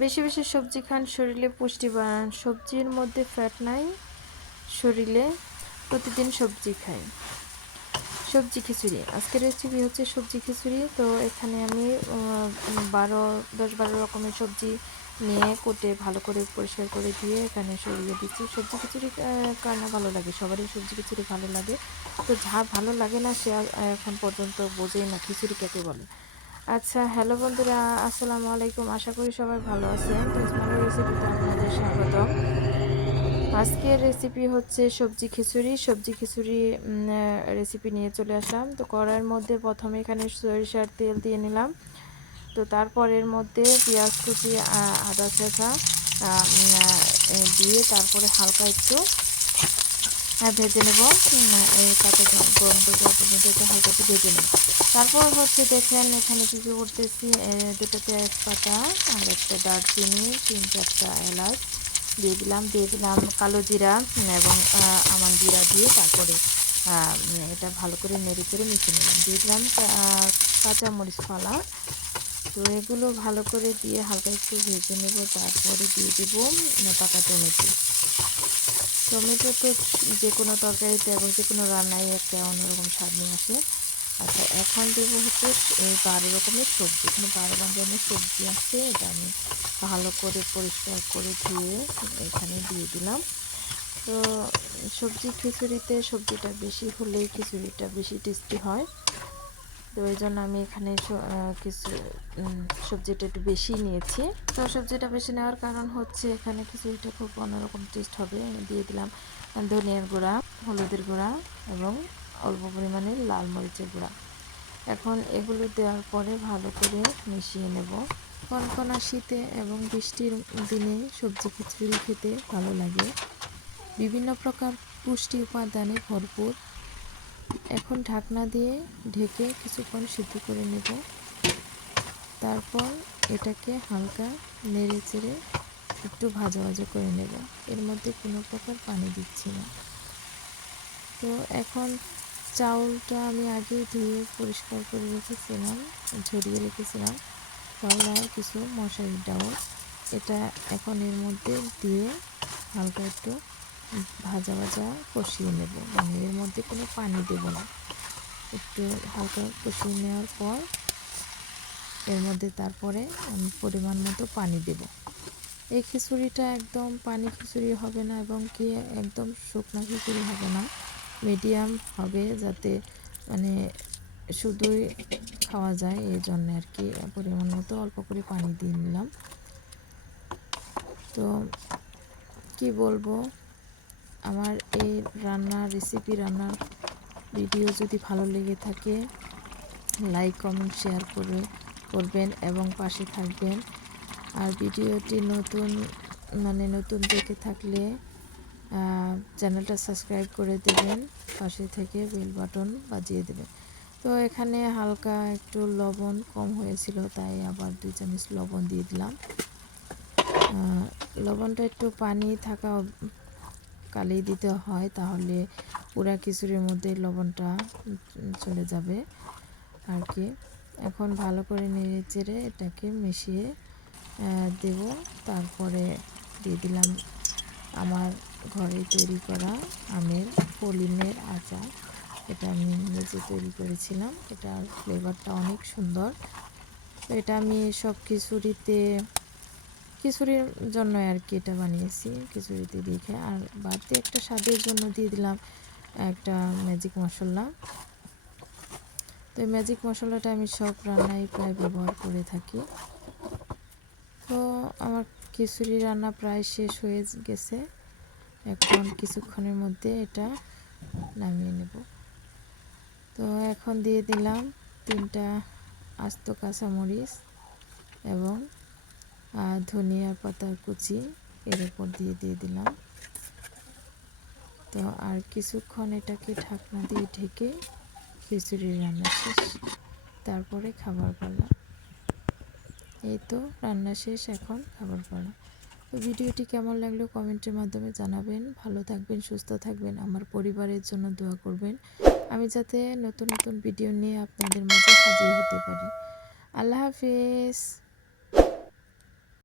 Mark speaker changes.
Speaker 1: বেশি বেশি সবজি খান শরীরে পুষ্টি বাড়ান। সবজির মধ্যে ফ্যাট নাই, শরীরে প্রতিদিন সবজি খাই। সবজি খিচুড়ি, আজকের রেসিপি হচ্ছে সবজি খিচুড়ি। তো এখানে আমি বারো, দশ বারো রকমের সবজি নিয়ে কুটে ভালো করে পরিষ্কার করে দিয়ে এখানে সরিয়ে দিচ্ছি। সবজি খিচুড়ি কার না ভালো লাগে? সবারই সবজি খিচুড়ি ভালো লাগে। তো যা ভালো লাগে না সে এখন পর্যন্ত বোঝেই না খিচুড়ি কাকে বলে। আচ্ছা হ্যালো বন্ধুরা আসসালামু আলাইকুম। আশা করি সবাই ভালো আছেন। ইসমাইলের রেসিপিতে আপনাদের স্বাগত আজকের রেসিপি হচ্ছে সবজি খিচুড়ি। সবজি খিচুড়ি রেসিপি নিয়ে চলে আসলাম। তো কড়াইয়ের মধ্যে প্রথমে এখানে সরিষার তেল দিয়ে নিলাম। তো তারপরের মধ্যে পেঁয়াজ কুচি আদা আ, দিয়ে তারপরে হালকা একটু ভেজে নেব। এই কাঁচা গরম যাওয়া পর্যন্ত একটু হালকা একটু ভেজে নেব। তারপর হচ্ছে দেখেন এখানে কী কী করতেছি? দুটো তেজপাতা আর একটা দারচিনি তিন চারটা এলাচ দিয়ে দিলাম। দিয়ে দিলাম কালো জিরা এবং আমান জিরা দিয়ে তারপরে এটা ভালো করে নেড়ে চেড়ে মিশিয়ে নিলাম। দিয়ে দিলাম আহ, কাঁচা মরিচ ফালা তো এগুলো ভালো করে দিয়ে হালকা একটু ভেজে নেব। তারপরে দিয়ে দেবো পাকা টমেটো। টমেটো তো যে কোনো তরকারিতে এবং যে কোনো রান্নায় একটা অন্যরকম স্বাদ নিয়ে আসে। আচ্ছা এখন দেবো হচ্ছে এই বারো রকমের সবজি। এখানে বারো রকমের সবজি আছে, এটা আমি ভালো করে পরিষ্কার করে ধুয়ে এখানে দিয়ে দিলাম। তো সবজি খিচুড়িতে সবজিটা বেশি হলেই খিচুড়িটা বেশি টেস্টি হয়। তো ওই জন্য আমি এখানে কিছু সবজিটা একটু বেশি নিয়েছি। তো সবজিটা বেশি নেওয়ার কারণ হচ্ছে এখানে খিচুড়িটা খুব অন্যরকম টেস্ট হবে। দিয়ে দিলাম ধনিয়ার গুঁড়া, হলুদের গুঁড়া এবং অল্প পরিমাণে লাল মরিচের গুঁড়া। এখন এগুলো দেওয়ার পরে ভালো করে মিশিয়ে নেব। কনকনা শীতে এবং বৃষ্টির দিনে সবজি খিচুড়ি খেতে ভালো লাগে। বিভিন্ন প্রকার পুষ্টি উপাদানে ভরপুর এখন ঢাকনা দিয়ে ঢেকে কিছুক্ষণ সিদ্ধ করে নেব। তারপর এটাকে হালকা নেড়ে চেড়ে একটু ভাজা ভাজা করে নেব। এর মধ্যে কোনো প্রকার পানি দিচ্ছি না। তো এখন চাউলটা আমি আগে ধুয়ে পরিষ্কার করে রেখেছিলাম, ঝরিয়ে রেখেছিলাম। চাউল আর কিছু মশারি ডাউল। এটা এখন এর মধ্যে দিয়ে হালকা একটু ভাজা ভাজা কষিয়ে নেব। মানে এর মধ্যে কোনো পানি দেব না। একটু হালকা কষিয়ে নেওয়ার পর এর মধ্যে তারপরে আমি পরিমাণ মতো পানি দেব। এই খিচুড়িটা একদম পানি খিচুড়ি হবে না এবং কি একদম শুকনো খিচুড়ি হবে না। মিডিয়াম হবে যাতে মানে শুধুই খাওয়া যায়। এই জন্য আর কি পরিমাণ মতো অল্প করে পানি দিয়ে নিলাম। তো কি বলব? আমার এই রান্নার রেসিপি রান্নার ভিডিও যদি ভালো লেগে থাকে লাইক কমেন্ট শেয়ার করে করবেন এবং পাশে থাকবেন। আর ভিডিওটি নতুন মানে নতুন দেখে থাকলে চ্যানেলটা সাবস্ক্রাইব করে দেবেন, পাশে থেকে বেল বাটন বাজিয়ে দেবেন। তো এখানে হালকা একটু লবণ কম হয়েছিল, তাই আবার দুই চামচ লবণ দিয়ে দিলাম। লবণটা একটু পানি থাকা কালেই দিতে হয়, তাহলে পুরা খিচুড়ির মধ্যে লবণটা চলে যাবে আর কি। এখন ভালো করে নেড়ে চেড়ে এটাকে মিশিয়ে দেব। তারপরে দিয়ে দিলাম আমার ঘরে তৈরি করা আমের পলিমের আচার এটা আমি নিজে তৈরি করেছিলাম। এটার ফ্লেভারটা অনেক সুন্দর। এটা আমি সব খিচুড়িতে খিচুড়ির জন্য আর কি এটা বানিয়েছি খিচুড়িতে দিয়ে খাই আর বাড়তি একটা স্বাদের জন্য দিয়ে দিলাম একটা ম্যাজিক মশলা। তো এই ম্যাজিক মশলাটা আমি সব রান্নায় প্রায় ব্যবহার করে থাকি। তো আমার খিচুড়ি রান্না প্রায় শেষ হয়ে গেছে। এখন কিছুক্ষণের মধ্যে এটা নামিয়ে নেব। তো এখন দিয়ে দিলাম তিনটা আস্ত কাঁচামরিচ এবং আর ধনিয়া পাতার কুচি এর উপর দিয়ে দিয়ে দিলাম। তো আর কিছুক্ষণ এটাকে ঢাকনা দিয়ে ঢেকে খিচুড়ি রান্না শেষ। তারপরে খাবার পালা। এই তো রান্না শেষ, এখন খাবার পালা। তো ভিডিওটি কেমন লাগল কমেন্টের মাধ্যমে জানাবেন। ভালো থাকবেন, সুস্থ থাকবেন, আমার পরিবারের জন্য দোয়া করবেন। আমি যাতে নতুন নতুন ভিডিও নিয়ে আপনাদের মাঝে হাজির হতে পারি। আল্লাহ হাফিজ।